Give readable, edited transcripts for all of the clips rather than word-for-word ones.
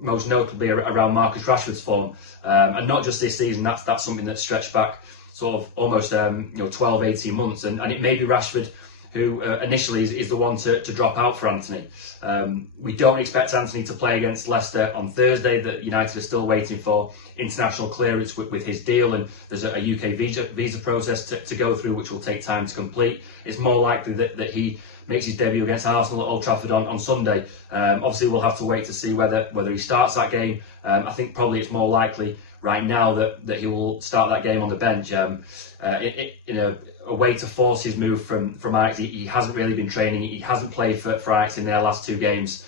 most notably around Marcus Rashford's form, and not just this season. That's something that's stretched back sort of almost 12, 18 months, and it may be Rashford who initially is the one to drop out for Antony. We don't expect Antony to play against Leicester on Thursday. That United are still waiting for international clearance with his deal, and there's a UK visa process to go through, which will take time to complete. It's more likely that he makes his debut against Arsenal at Old Trafford on Sunday. Obviously, we'll have to wait to see whether he starts that game. I think probably it's more likely right now that he will start that game on the bench. A way to force his move from Ajax. He hasn't really been training. He hasn't played for Ajax in their last two games.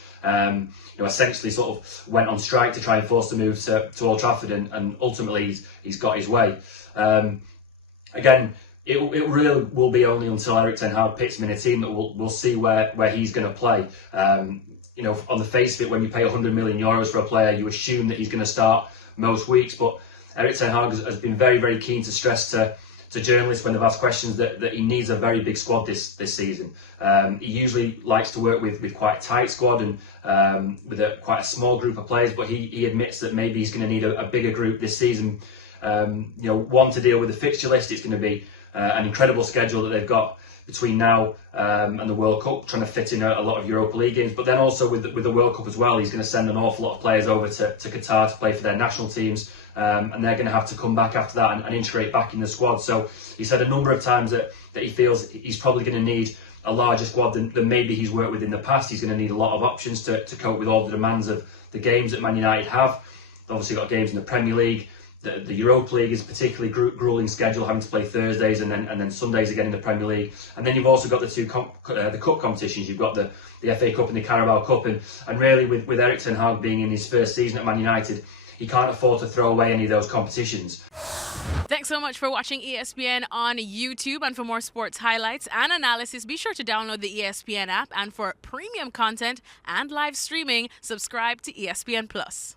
Essentially sort of went on strike to try and force the move to Old Trafford, and ultimately he's got his way. Again, it really will be only until Erik ten Hag picks him in a team that we'll see where he's going to play. On the face of it, when you pay 100 million euros for a player, you assume that he's going to start most weeks. But Erik ten Hag has been very, very keen to stress to journalists when they've asked questions that he needs a very big squad this season. He usually likes to work with quite a tight squad and with quite a small group of players, but he admits that maybe he's going to need a bigger group this season. One, to deal with the fixture list. It's going to be an incredible schedule that they've got between now and the World Cup, trying to fit in a lot of Europa League games. But then also with the World Cup as well, he's going to send an awful lot of players over to Qatar to play for their national teams, and they're going to have to come back after that and integrate back in the squad. So he said a number of times that he feels he's probably going to need a larger squad than maybe he's worked with in the past. He's going to need a lot of options to cope with all the demands of the games that Man United have. They've obviously got games in the Premier League. The Europa League is a particularly grueling schedule, having to play Thursdays and then Sundays again in the Premier League. And then you've also got the cup competitions. You've got the FA Cup and the Carabao Cup. And really, with Erik ten Hag being in his first season at Man United, he can't afford to throw away any of those competitions. Thanks so much for watching ESPN on YouTube. And for more sports highlights and analysis, be sure to download the ESPN app. And for premium content and live streaming, subscribe to ESPN Plus.